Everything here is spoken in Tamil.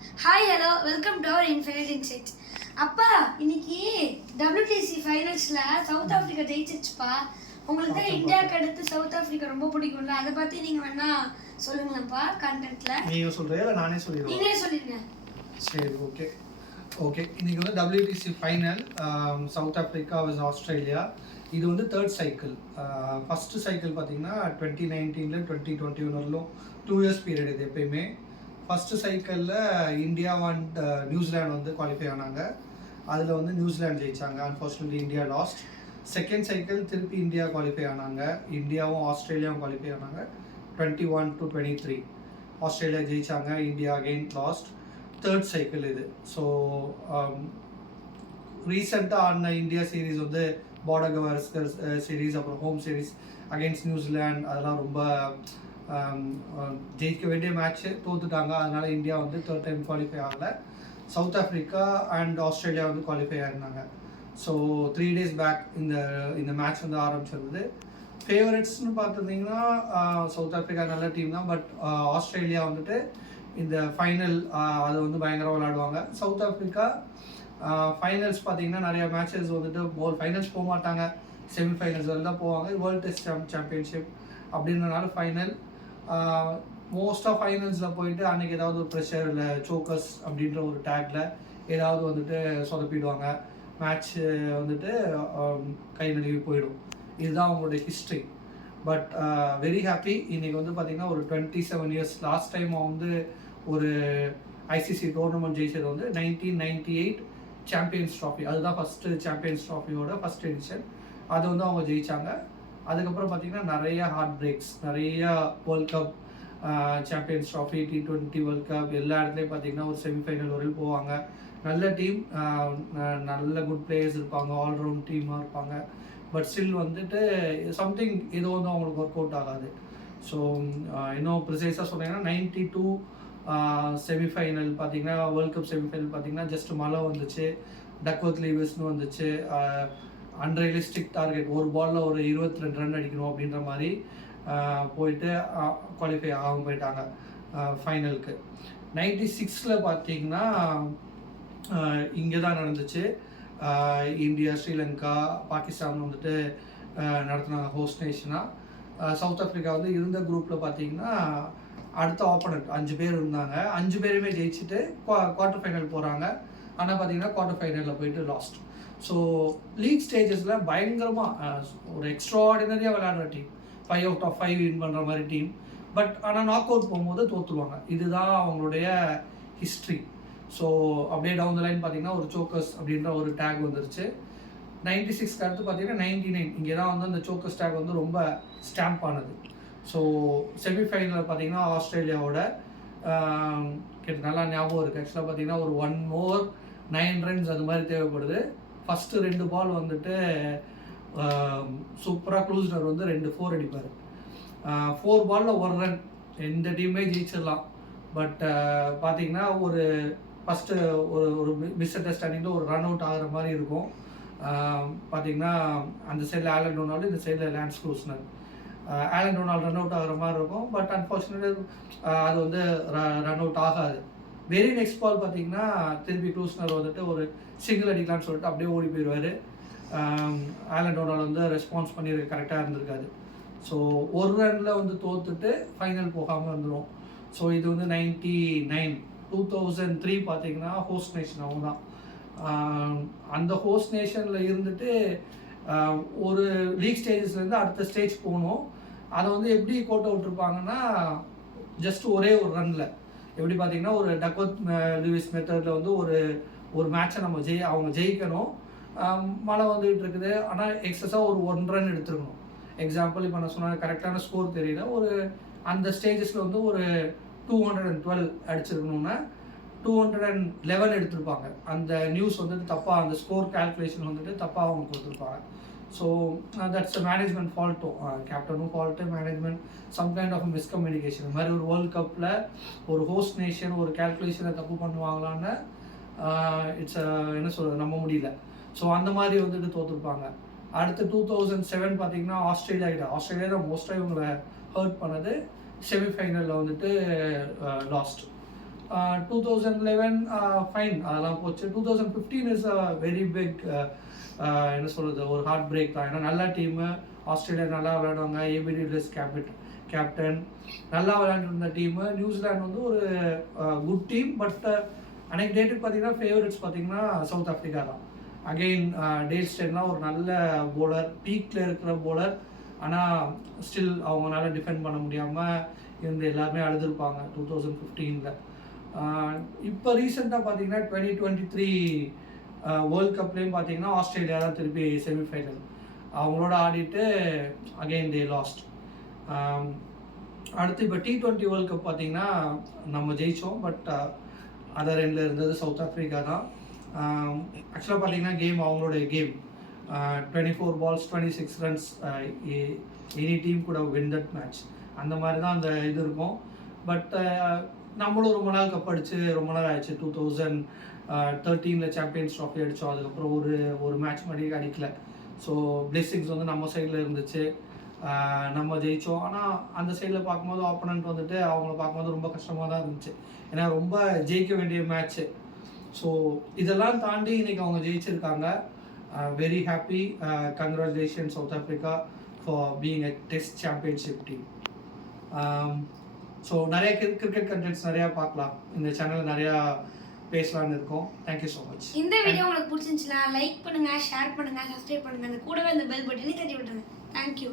Hi hello welcome to our infinite insights. அப்பா இன்னைக்கு WTC ஃபைனல்ஸில் சவுத் ஆஃப்ரிக்கா ஜெயிச்சிருச்சுப்பா. உங்களுக்கு தான் இந்தியாவுக்கு அடுத்து சவுத் ஆஃப்ரிக்கா ரொம்ப பிடிக்கும்ல, அதை பற்றி நீங்கள் வேணா சொல்லுங்களேன்ப்பா கண்டென்ட்ல. நீங்கள் சொல்கிறீங்க இல்லை நானே சொல்லிடுவேன்? நீங்களே சொல்லிடுங்க. சரி, ஓகே ஓகே. இன்றைக்கி வந்து WTC final south Africa versus Australia. இது வந்து தேர்ட் சைக்கிள். ஃபஸ்ட்டு சைக்கிள் பார்த்தீங்கன்னா 2019 2021 வரலும் 2 இயர்ஸ் பீரியட். இது எப்பயுமே ஃபஸ்ட்டு சைக்கிளில் இந்தியா அண்ட் நியூசிலாந்து வந்து குவாலிஃபை ஆனாங்க. அதில் வந்து நியூசிலாந்து ஜெயித்தாங்க. Unfortunately India lost. Second cycle திருப்பி இந்தியா குவாலிஃபை ஆனாங்க. இந்தியாவும் ஆஸ்திரேலியாவும் குவாலிஃபை ஆனாங்க 21 to 23. ஆஸ்திரேலியா ஜெயித்தாங்க, India again lost. Third cycle இது. ஸோ ரீசெண்டாக ஆன இந்தியா சீரீஸ் வந்து பார்டர் கவாஸ்கர் சீரீஸ், அப்புறம் ஹோம் சீரீஸ் அகெயின்ஸ்ட் நியூசிலாந்து, அதெல்லாம் ரொம்ப ஜெயிக்க வேண்டிய மேட்ச்சு தோத்துட்டாங்க. அதனால் இந்தியா வந்து தேர்ட் டைம் குவாலிஃபை ஆகலை. சவுத் ஆஃப்ரிக்கா அண்ட் ஆஸ்திரேலியா வந்து குவாலிஃபை ஆயிருந்தாங்க. ஸோ 3 days பேக் இந்த மேட்ச் வந்து ஆரம்பிச்சிருந்தது. ஃபேவரட்ஸ்னு பார்த்துருந்தீங்கன்னா சவுத் ஆஃப்ரிக்கா நல்ல டீம் தான். பட் ஆஸ்திரேலியா வந்துட்டு இந்த ஃபைனல் அதை வந்து பயங்கரமாக விளையாடுவாங்க. சவுத் ஆஃப்ரிக்கா ஃபைனல்ஸ் பார்த்தீங்கன்னா நிறைய மேட்சஸ் வந்துட்டு ஃபைனல்ஸ் போக மாட்டாங்க, செமிஃபைனல்ஸ் தான் போவாங்க. வேர்ல்டு டெஸ்ட் சாம்பியன்ஷிப் அப்படின்றனால ஃபைனல் மோஸ்ட்டாக ஃபைனல்ஸில் போயிட்டு அன்றைக்கி ஏதாவது ஒரு ப்ரெஷர் இல்லை சோக்கர்ஸ் அப்படின்ற ஒரு டேக்கில் ஏதாவது வந்துட்டு சொதப்பிடுவாங்க. மேட்ச் வந்துட்டு கை நழுவி போயிடும். இதுதான் அவங்களுடைய ஹிஸ்ட்ரி. But very happy. இன்றைக்கி வந்து பார்த்திங்கன்னா ஒரு 27 years லாஸ்ட் டைம் வந்து ஒரு ICC டோர்னமெண்ட் ஜெயிச்சது வந்து 1998 சாம்பியன்ஸ் ட்ராஃபி. அதுதான் ஃபஸ்ட்டு சாம்பியன்ஸ் ட்ராஃபியோட ஃபஸ்ட் எடிஷன். அது வந்து அவங்க ஜெயித்தாங்க. அதுக்கப்புறம் பார்த்திங்கன்னா நிறைய ஹார்ட் பிரேக்ஸ், நிறைய world cup, champions trophy, T20 world cup எல்லா இடத்துலையும் பார்த்திங்கன்னா ஒரு செமிஃபைனல் வரையும் போவாங்க. நல்ல டீம், நல்ல குட் பிளேயர்ஸ் இருப்பாங்க, ஆல்ரவுண்ட் டீமாக இருப்பாங்க. பட் ஸ்டில் வந்துட்டு சம்திங் ஏதோ வந்து அவங்களுக்கு ஒர்க் அவுட் ஆகாது. ஸோ இன்னும் ப்ரிசைஸாக சொன்னீங்கன்னா 92 செமிஃபைனல் பார்த்திங்கன்னா வேர்ல்ட் கப் செமிஃபைனல் பார்த்திங்கன்னா ஜஸ்ட் மழை வந்துச்சு, டக்வர்த் லீவர்ஸ்னு வந்துச்சு. அன்ரியலிஸ்டிக் டார்கெட், ஒரு பாலில் ஒரு 22 ரன் அடிக்கணும் அப்படின்ற மாதிரி போயிட்டு குவாலிஃபை ஆகும் போயிட்டாங்க ஃபைனலுக்கு. 96 பார்த்தீங்கன்னா இங்கே தான் நடந்துச்சு. இந்தியா, ஸ்ரீலங்கா, பாகிஸ்தான் வந்துட்டு நடத்தினாங்க ஹோஸ்ட் நேஷனாக. சவுத் ஆஃப்ரிக்கா வந்து இருந்த குரூப்பில் பார்த்தீங்கன்னா அடுத்த ஆப்போனண்ட் 5 பேர் இருந்தாங்க. 5 பேருமே ஜெயிச்சுட்டு குவார்ட்டர் ஃபைனல் போகிறாங்க. ஆனால் பார்த்தீங்கன்னா குவார்ட்டர் ஃபைனலில் போயிட்டு லாஸ்ட். ஸோ லீக் ஸ்டேஜஸில் பயங்கரமாக ஒரு எக்ஸ்ட்ராடினரியாக விளையாடுற டீம், 5 out of 5 வின் பண்ணுற மாதிரி டீம். பட் ஆனால் நாக் அவுட் போகும்போது தோற்றுருவாங்க. இதுதான் அவங்களுடைய ஹிஸ்ட்ரி. ஸோ அப்படியே டவுன் த லைன் பார்த்தீங்கன்னா ஒரு சோக்கர்ஸ் அப்படின்ற ஒரு டேக் வந்துருச்சு. 96 அடுத்து பார்த்தீங்கன்னா 99 இங்கே தான் வந்து அந்த சோக்கர்ஸ் டேக் வந்து ரொம்ப ஸ்டாம்ப் ஆனது. ஸோ செமிஃபைனலில் பார்த்தீங்கன்னா ஆஸ்திரேலியாவோட கிட்ட நல்லா ஞாபகம் இருக்குது. ஆக்சுவலாக பார்த்தீங்கன்னா ஒரு 1 over 9 runs அது மாதிரி தேவைப்படுது. ஃபஸ்ட்டு 2 பால் வந்துட்டு சூப்பராக க்ளூஸ்னர் வந்து 2 4 அடிப்பார். 4 பாலில் 1 run எந்த டீமே ஜெயிச்சிடலாம். பட் பார்த்தீங்கன்னா ஒரு ஃபஸ்ட்டு ஒரு மிஸ் அண்டர்ஸ்டாண்டிங்கில் ஒரு ரன் அவுட் ஆகிற மாதிரி இருக்கும். பார்த்தீங்கன்னா அந்த சைடில் ஆலன் டொனால்டு, இந்த சைடில் Lance Klusener. Allan Donald run out ஆகிற மாதிரி இருக்கும். பட் அன்ஃபார்ச்சுனேட்லி அது வந்து ரன் அவுட் ஆகாது. வெரி நெக்ஸ்ட் பால் பார்த்தீங்கன்னா திருப்பி க்ளூஸ்னர் வந்துட்டு ஒரு சிங்கிள் அடிக்கலான்னு சொல்லிட்டு அப்படியே ஓடி போயிடுவார். ஆலன் டொனால்டு வந்து ரெஸ்பான்ஸ் பண்ணியிருக்க கரெக்டாக இருந்திருக்காது. ஸோ ஒரு ரனில் வந்து தோத்துட்டு ஃபைனல் போகாமல் வந்துடும். ஸோ இது வந்து 99 2003 பார்த்தீங்கன்னா ஹோஸ்ட் நேஷன் அவங்க தான். அந்த ஹோஸ்ட் நேஷனில் இருந்துட்டு ஒரு லீக் ஸ்டேஜஸ்லேருந்து அடுத்த ஸ்டேஜ் போகணும். அதை வந்து எப்படி கோட் அவுட் இருப்பாங்கன்னா ஜஸ்ட் ஒரே ஒரு ரனில் எப்படி பார்த்தீங்கன்னா ஒரு டக்வர்த் லூயிஸ் மெத்தடில் வந்து ஒரு மேட்சை நம்ம அவங்க ஜெயிக்கணும். மழை வந்துகிட்டு இருக்குது, ஆனால் எக்ஸஸாக ஒரு 1 run எடுத்துருக்கணும். எக்ஸாம்பிள் இப்போ நான் சொன்ன கரெக்டான ஸ்கோர் தெரியல, ஒரு அந்த ஸ்டேஜஸில் வந்து ஒரு 212 அடிச்சிருக்கணும்னா 211 எடுத்திருப்பாங்க. அந்த நியூஸ் வந்துட்டு தப்பாக, அந்த ஸ்கோர் கால்குலேஷன் வந்துட்டு தப்பாக அவங்க கொடுத்துருப்பாங்க. ஸோ தட்ஸ் அ மேனேஜ்மெண்ட் ஃபால்ட்டும், கேப்டனும் fault, management some kind of miscommunication. இந்த மாதிரி ஒரு வேர்ல்ட் கப்பில் ஒரு ஹோஸ்ட் நேஷன் ஒரு கால்குலேஷனை தப்பு பண்ணுவாங்களான்னு இட்ஸ் என்ன சொல்கிறது, நம்ப முடியல. ஸோ அந்த மாதிரி வந்துட்டு தோற்றுருப்பாங்க. அடுத்து 2007 பார்த்தீங்கன்னா ஆஸ்திரேலியா தான் மோஸ்ட்டாக இவங்களை ஹர்ட் பண்ணது. செமிஃபைனலில் வந்துட்டு லாஸ்ட். 2011 ஃபைன் அதெல்லாம் போச்சு. 2015 இஸ் அ வெரி பிக் என்ன சொல்கிறது, ஒரு ஹார்ட் பிரேக் தான். ஏன்னா நல்ல டீமு, ஆஸ்திரேலியா நல்லா விளையாடுவாங்க, ஏபி டிவிலியர்ஸ் கேப்டன் நல்லா விளையாண்டுருந்த டீமு. நியூசிலாந்து வந்து ஒரு குட் டீம், பட் அன்னைக்கு டேட்டுக்கு பார்த்தீங்கன்னா ஃபேவரட்ஸ் பார்த்தீங்கன்னா சவுத் ஆஃப்ரிக்கா தான். அகெயின் டேல் ஸ்டெயின்லாம் ஒரு நல்ல போலர், பீக்கில் இருக்கிற போலர். ஆனால் ஸ்டில் அவங்களால டிஃபெண்ட் பண்ண முடியாமல் இருந்து எல்லாருமே அழுதுருப்பாங்க 2015. இப்போ ரீசெண்டாக பார்த்தீங்கன்னா 2023 வேர்ல்ட் கப்லேயும் பார்த்தீங்கன்னா ஆஸ்திரேலியா தான் திருப்பி செமிஃபைனல் அவங்களோட ஆடிட்டு அகெயின் தே லாஸ்ட். அடுத்து இப்போ T20 வேர்ல்ட் கப் பார்த்தீங்கன்னா நம்ம ஜெயித்தோம், பட் அதர் எண்டில் இருந்தது சவுத் ஆஃப்ரிக்கா தான். ஆக்சுவலாக பார்த்தீங்கன்னா கேம் அவங்களோட game 24 balls 26 runs, any team கூட வின் தட் மேட்ச், அந்த மாதிரி தான் அந்த இது இருக்கும். பட் நம்மளும் ரொம்ப நாள் கப் அடிச்சு ரொம்ப நாள் ஆயிடுச்சு. 2013 சாம்பியன்ஸ் ட்ராஃபி அடித்தோம், அதுக்கப்புறம் ஒரு மேட்ச் மாதிரி அடிக்கல. ஸோ பிளெஸிங்ஸ் வந்து நம்ம சைடில் இருந்துச்சு, நம்ம ஜெயித்தோம். ஆனால் அந்த சைடில் பார்க்கும்போது ஆப்போனண்ட் வந்துட்டு அவங்கள பார்க்கும்போது ரொம்ப கஷ்டமாக தான் இருந்துச்சு, ஏன்னா ரொம்ப ஜெயிக்க வேண்டிய மேட்ச்சு. ஸோ இதெல்லாம் தாண்டி இன்றைக்கி அவங்க ஜெயிச்சிருக்காங்க. Very happy. Congratulation South Africa for being a test championship team. So நிறைய கிரிக்கெட் கண்டென்ட்ஸ் நிறையா பார்க்கலாம், இந்த சேனலில் நிறையா பேசலான்னு இருக்கோம். Thank you so much. இந்த வீடியோ உங்களுக்கு பிடிச்சிருந்துச்சுன்னா லைக் பண்ணுங்கள், ஷேர் பண்ணுங்கள், சப்ஸ்கிரைப் பண்ணுங்கள், அந்த கூடவே அந்த பெல் பட்டனையும் தட்டி விட்டுருங்க. தேங்க்யூ.